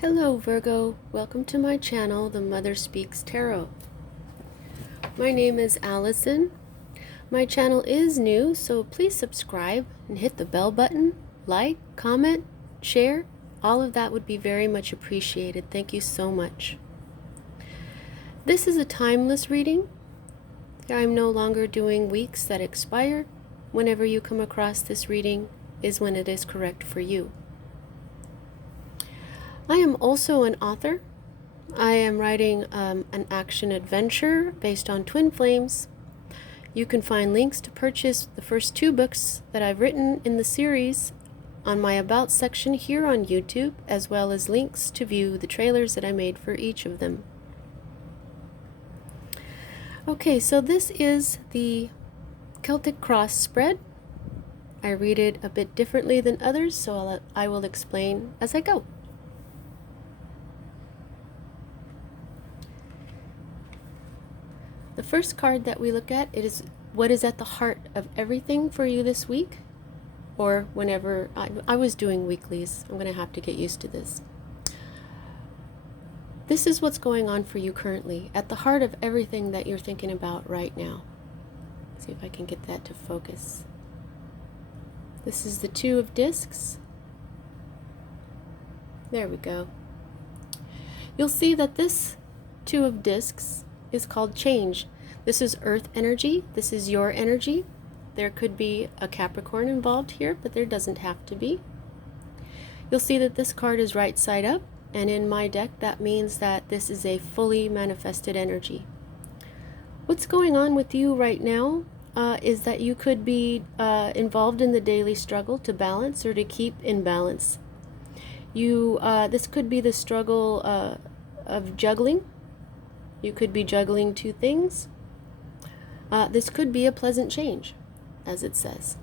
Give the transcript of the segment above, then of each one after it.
Hello Virgo, welcome to my channel, The Mother Speaks Tarot. My name is Allison. My channel is new, so please subscribe and hit the bell button, like, comment, share. All of that would be very much appreciated. Thank you so much. This is a timeless reading. I'm no longer doing weeks that expire. Whenever you come across this reading is when it is correct for you. I am also an author. I am writing an action adventure based on twin flames. You can find links to purchase the first 2 books that I've written in the series on my About section here on YouTube, as well as links to view the trailers that I made for each of them. Okay, so this is the Celtic Cross spread. I read it a bit differently than others, so I will explain as I go. The first card that we look at is what is at the heart of everything for you this week, or whenever I was doing weeklies. I'm going to have to get used to this. This is what's going on for you currently, at the heart of everything that you're thinking about right now. Let's see if I can get that to focus. This is the 2 of discs. There we go. You'll see that this 2 of discs is called change. This is earth energy. This is your energy. There could be a Capricorn involved here, but there doesn't have to be. You'll see that this card is right side up, and in my deck that means that this is a fully manifested energy. What's going on with you right now is that you could be involved in the daily struggle to balance or to keep in balance. This could be the struggle of juggling. You could be juggling 2 things. This could be a pleasant change, as it says.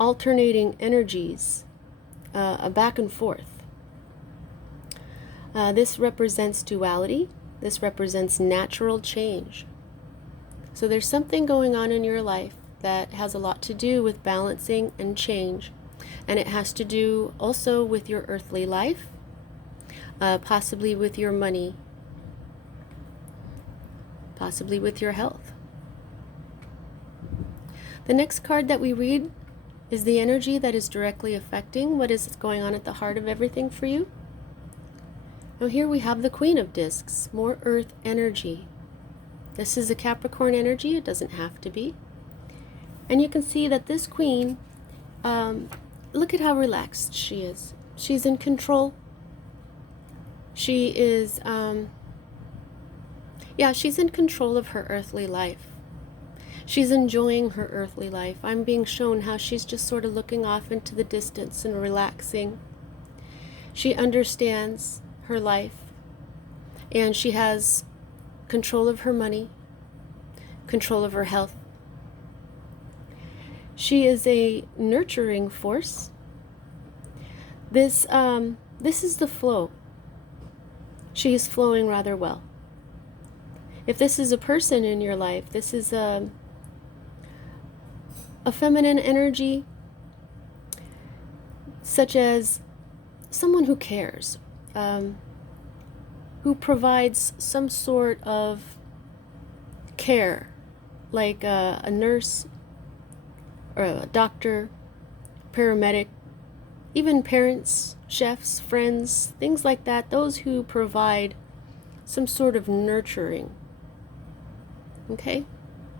Alternating energies, a back and forth. This represents duality. This represents natural change. So there's something going on in your life that has a lot to do with balancing and change. And it has to do also with your earthly life, possibly with your money, possibly with your health. The next card that we read is the energy that is directly affecting what is going on at the heart of everything for you. Now here we have the Queen of Discs, more earth energy. This is a Capricorn energy, it doesn't have to be. And you can see that this Queen, look at how relaxed she is. She's in control. She is, she's in control of her earthly life. She's enjoying her earthly life. I'm being shown how she's just sort of looking off into the distance and relaxing. She understands her life, and she has control of her money, control of her health. She is a nurturing force. This is the flow. She is flowing rather well. If this is a person in your life, this is a feminine energy, such as someone who cares, who provides some sort of care, like a nurse or a doctor, paramedic, even parents, chefs, friends, things like that, those who provide some sort of nurturing. Okay?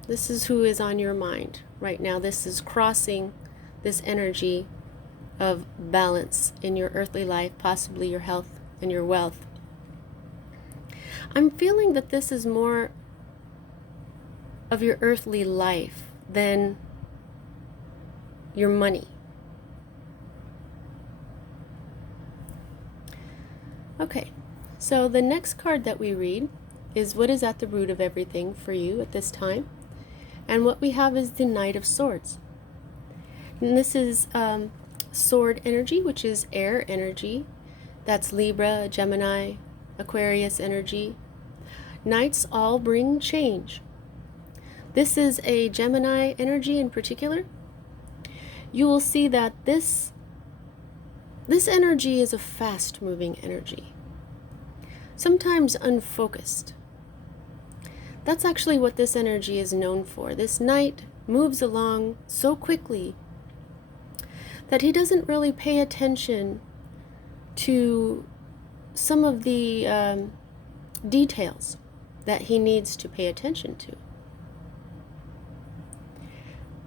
This is who is on your mind right now. This is crossing this energy of balance in your earthly life, possibly your health and your wealth. I'm feeling that this is more of your earthly life than your money. Okay, so the next card that we read is what is at the root of everything for you at this time. And what we have is the Knight of Swords. And this is sword energy, which is air energy. That's Libra, Gemini, Aquarius energy. Knights all bring change. This is a Gemini energy in particular. You will see that this This energy is a fast-moving energy, sometimes unfocused. That's actually what this energy is known for. This knight moves along so quickly that he doesn't really pay attention to some of the details that he needs to pay attention to.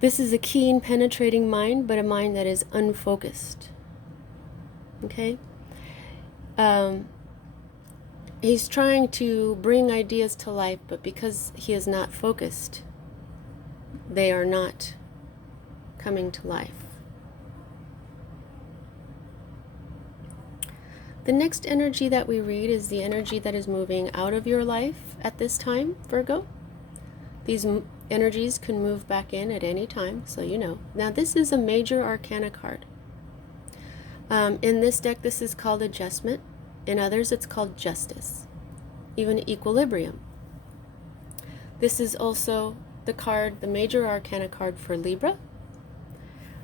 This is a keen, penetrating mind, but a mind that is unfocused. Okay? He's trying to bring ideas to life, but because he is not focused, they are not coming to life. The next energy that we read is the energy that is moving out of your life at this time, Virgo. These energies can move back in at any time, so you know. Now this is a major arcana card. In this deck, this is called adjustment. In others, it's called justice, even equilibrium. This is also the card, the major arcana card for Libra.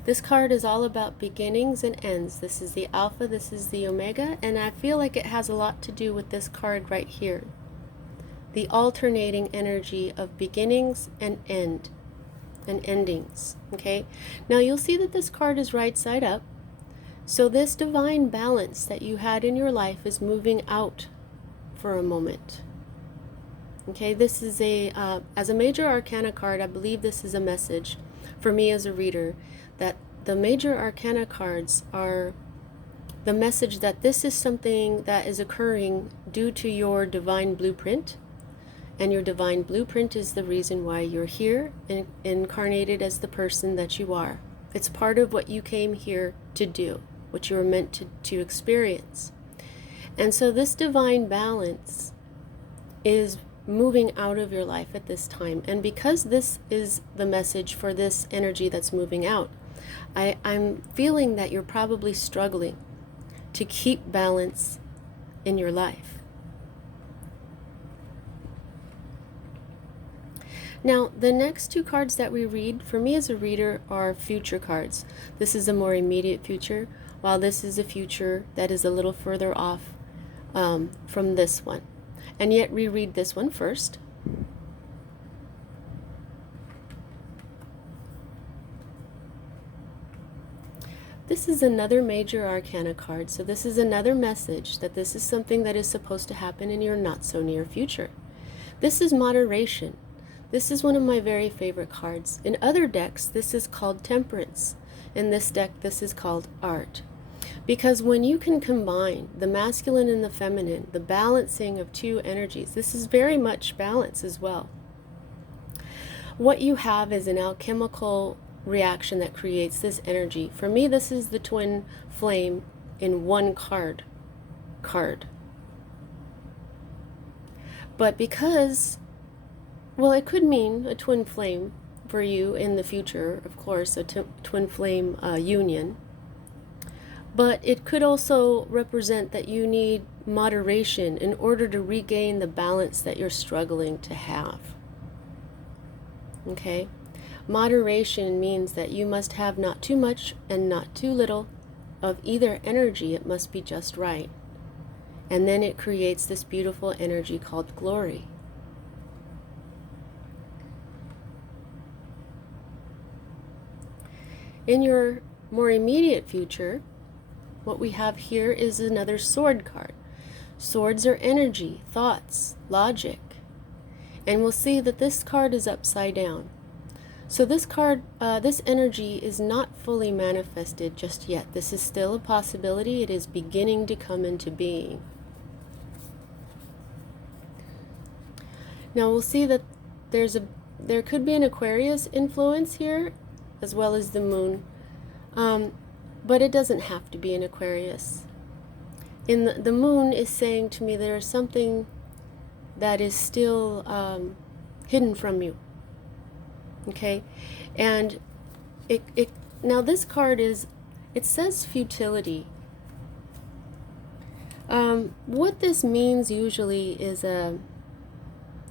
This card is all about beginnings and ends. This is the Alpha, this is the Omega, and I feel like it has a lot to do with this card right here. The alternating energy of beginnings and endings, okay? Now you'll see that this card is right side up. So this divine balance that you had in your life is moving out for a moment. Okay, this is as a major arcana card, I believe this is a message for me as a reader, that the major arcana cards are the message that this is something that is occurring due to your divine blueprint. And your divine blueprint is the reason why you're here and incarnated as the person that you are. It's part of what you came here to do, what you were meant to experience. And so this divine balance is moving out of your life at this time. And because this is the message for this energy that's moving out, I'm feeling that you're probably struggling to keep balance in your life. Now, the next two cards that we read, for me as a reader, are future cards. This is a more immediate future, while this is a future that is a little further off from this one. And yet we read this one first. This is another major arcana card, so this is another message that this is something that is supposed to happen in your not so near future. This is moderation. This is one of my very favorite cards. In other decks, this is called temperance. In this deck, this is called art. Because when you can combine the masculine and the feminine, the balancing of two energies, this is very much balance as well. What you have is an alchemical reaction that creates this energy. For me, this is the twin flame in one card. But because, well, it could mean a twin flame for you in the future, of course, a twin flame union. But it could also represent that you need moderation in order to regain the balance that you're struggling to have. Okay? Moderation means that you must have not too much and not too little of either energy. It must be just right. And then it creates this beautiful energy called glory. In your more immediate future, what we have here is another sword card. Swords are energy, thoughts, logic. And we'll see that this card is upside down. So this card, this energy is not fully manifested just yet. This is still a possibility. It is beginning to come into being. Now we'll see that there could be an Aquarius influence here, as well as the moon. But it doesn't have to be an Aquarius. The moon is saying to me there is something that is still hidden from you. Okay, and now this card it says futility. What this means usually is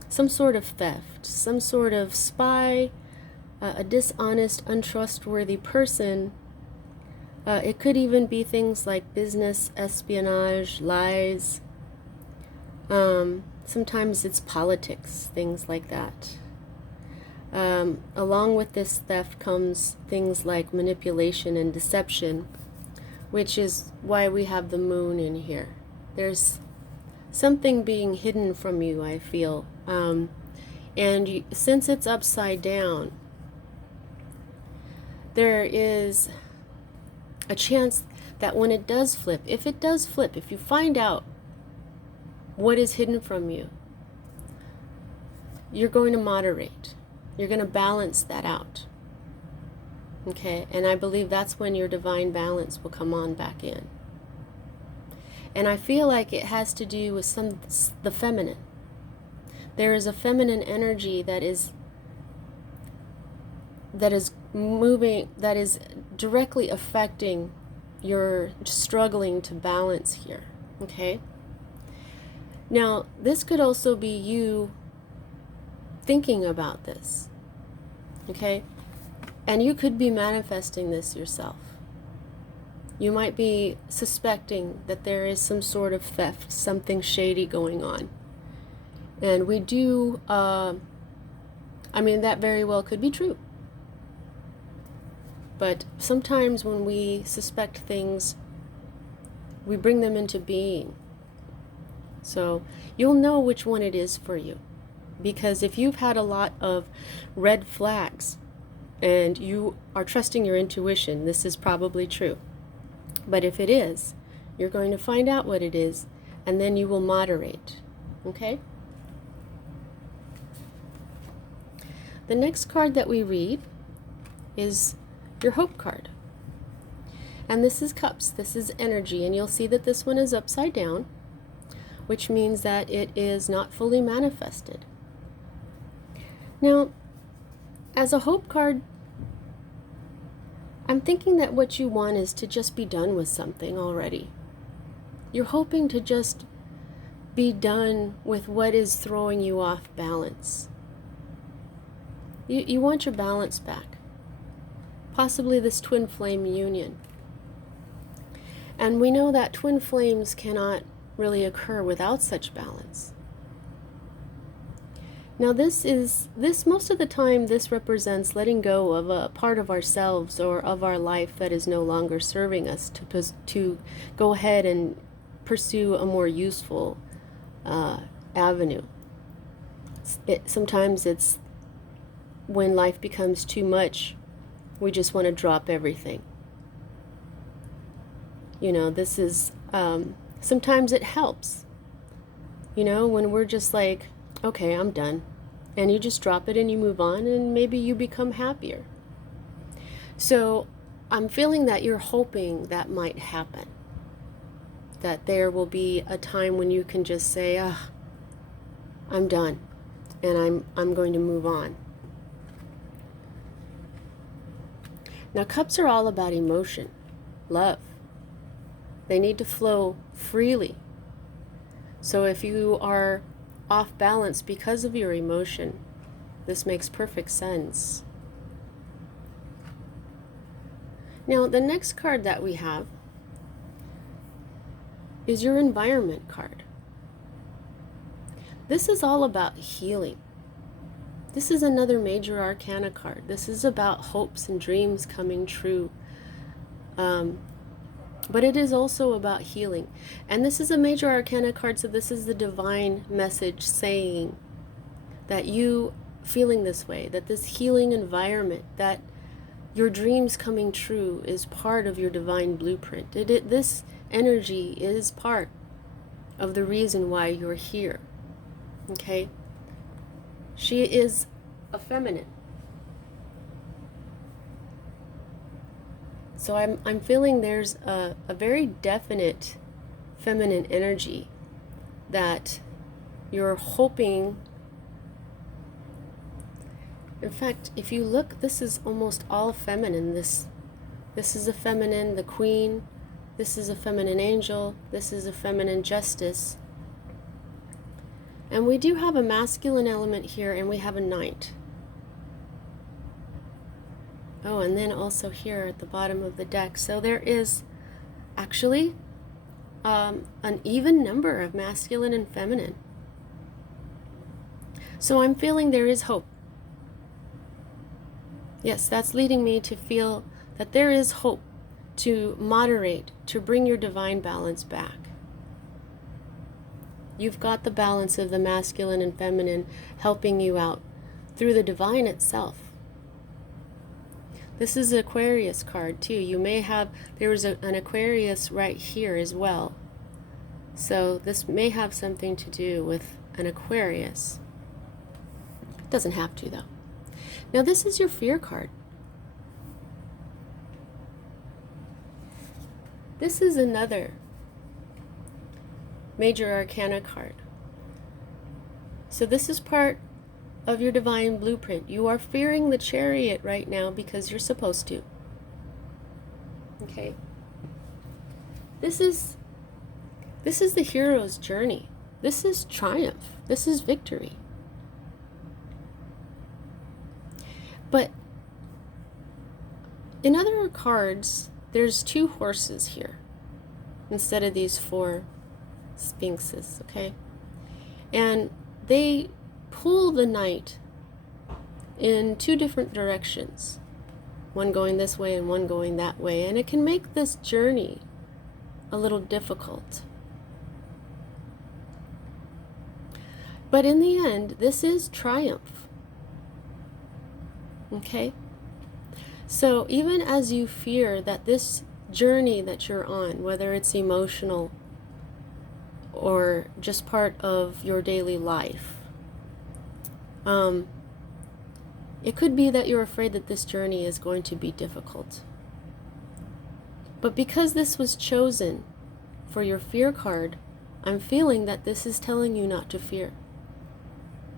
some sort of theft, some sort of spy, a dishonest, untrustworthy person It could even be things like business espionage, lies. Sometimes it's politics, things like that. Along with this theft comes things like manipulation and deception, which is why we have the moon in here. There's something being hidden from you, I feel. Since it's upside down, there is a chance that when it does flip, if you find out what is hidden from you, you're going to moderate. You're going to balance that out. Okay? And I believe that's when your divine balance will come on back in. And I feel like it has to do with the feminine. There is a feminine energy that is moving, that is directly affecting your struggling to balance here. Okay? Now, this could also be you thinking about this. Okay? And you could be manifesting this yourself. You might be suspecting that there is some sort of theft, something shady going on. And we do, that very well could be true. But sometimes when we suspect things, we bring them into being. So you'll know which one it is for you. Because if you've had a lot of red flags and you are trusting your intuition, this is probably true. But if it is, you're going to find out what it is, and then you will moderate. Okay? The next card that we read is your hope card. And this is cups. This is energy. And you'll see that this one is upside down, which means that it is not fully manifested. Now, as a hope card, I'm thinking that what you want is to just be done with something already. You're hoping to just be done with what is throwing you off balance. You want your balance back. Possibly this twin flame union. And we know that twin flames cannot really occur without such balance. Now this most of the time this represents letting go of a part of ourselves or of our life that is no longer serving us to go ahead and pursue a more useful avenue. Sometimes it's when life becomes too much, we just want to drop everything. This is, sometimes it helps, when we're just like, okay, I'm done. And you just drop it and you move on, and maybe you become happier. So I'm feeling that you're hoping that might happen. That there will be a time when you can just say, I'm done, and I'm going to move on. Now, cups are all about emotion, love. They need to flow freely. So if you are off balance because of your emotion, this makes perfect sense. Now, the next card that we have is your environment card. This is all about healing. This is another major arcana card. This is about hopes and dreams coming true. But it is also about healing. And this is a major arcana card, so this is the divine message saying that you feeling this way, that this healing environment, that your dreams coming true is part of your divine blueprint. This energy is part of the reason why you're here. Okay? She is a feminine. So I'm feeling there's a very definite feminine energy that you're hoping. In fact, if you look, this is almost all feminine. This is a feminine, the queen. This is a feminine angel. This is a feminine justice. And we do have a masculine element here, and we have a knight. Oh, and then also here at the bottom of the deck. So there is actually an even number of masculine and feminine. So I'm feeling there is hope. Yes, that's leading me to feel that there is hope to moderate, to bring your divine balance back. You've got the balance of the masculine and feminine helping you out through the divine itself. This is an Aquarius card too. You may have, there was an Aquarius right here as well. So this may have something to do with an Aquarius. It doesn't have to though. Now this is your fear card. This is another major arcana card. So this is part of your divine blueprint. You are fearing the Chariot right now because you're supposed to. Okay. This is the hero's journey. This is triumph. This is victory. But in other cards, there's 2 horses here instead of these 4 sphinxes, okay? And they pull the knight in 2 different directions, one going this way and one going that way, and it can make this journey a little difficult. But in the end, this is triumph. Okay? So even as you fear that this journey that you're on, whether it's emotional or just part of your daily life, it could be that you're afraid that this journey is going to be difficult. But because this was chosen for your fear card, I'm feeling that this is telling you not to fear.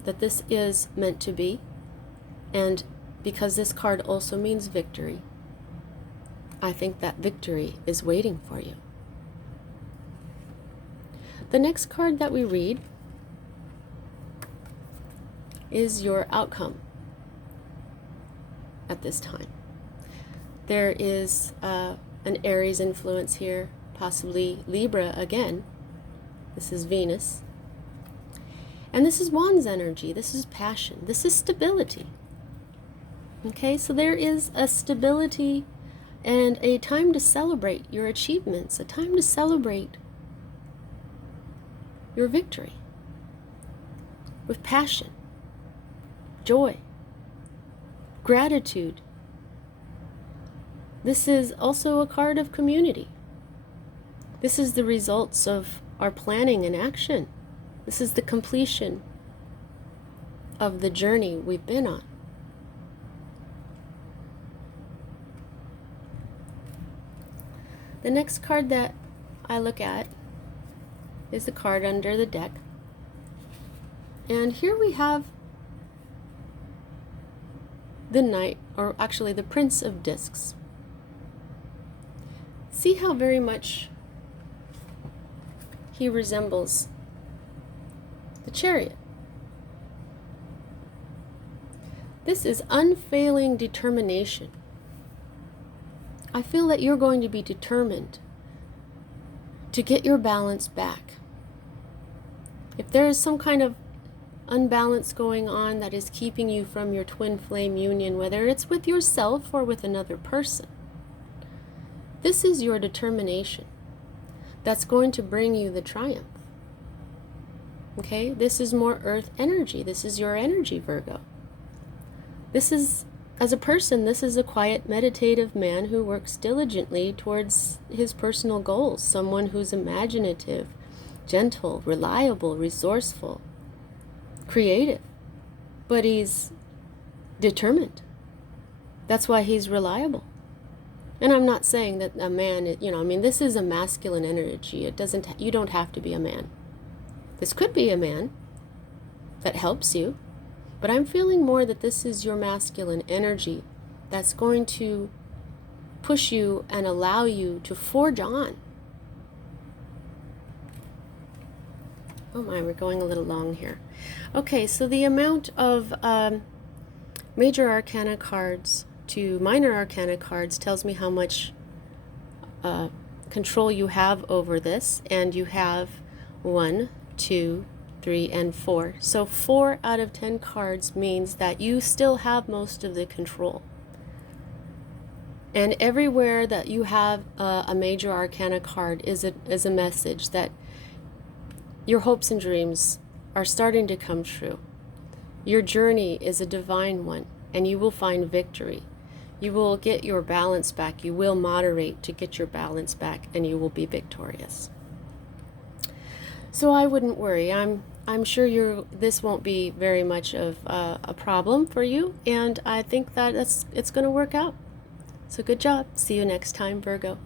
That this is meant to be. And because this card also means victory, I think that victory is waiting for you. The next card that we read is your outcome at this time. There is an Aries influence here, possibly Libra again. This is Venus. And this is Wands energy. This is passion. This is stability. Okay, so there is a stability and a time to celebrate your achievements, a time to celebrate your victory with passion, joy, gratitude. This is also a card of community. This is the results of our planning and action. This is the completion of the journey we've been on. The next card that I look at is the card under the deck. And here we have the Knight, or actually the Prince of Discs. See how very much he resembles the Chariot. This is unfailing determination. I feel that you're going to be determined to get your balance back. If there is some kind of unbalance going on that is keeping you from your twin flame union, whether it's with yourself or with another person, this is your determination that's going to bring you the triumph. Okay, this is more earth energy. This is your energy, Virgo. This is, as a person, this is a quiet, meditative man who works diligently towards his personal goals. Someone who's imaginative, gentle, reliable, resourceful, creative. But he's determined. That's why he's reliable. And I'm not saying that a man, this is a masculine energy. You don't have to be a man. This could be a man that helps you. But I'm feeling more that this is your masculine energy that's going to push you and allow you to forge on. Oh my, we're going a little long here. Okay, so the amount of major arcana cards to minor arcana cards tells me how much control you have over this, and you have 1, 2, 3, and 4. So 4 out of 10 cards means that you still have most of the control. And everywhere that you have a major arcana card is a message that your hopes and dreams are starting to come true. Your journey is a divine one, and you will find victory. You will get your balance back. You will moderate to get your balance back, and you will be victorious. So I wouldn't worry. I'm sure this won't be very much of a problem for you, and I think that it's going to work out. So good job. See you next time, Virgo.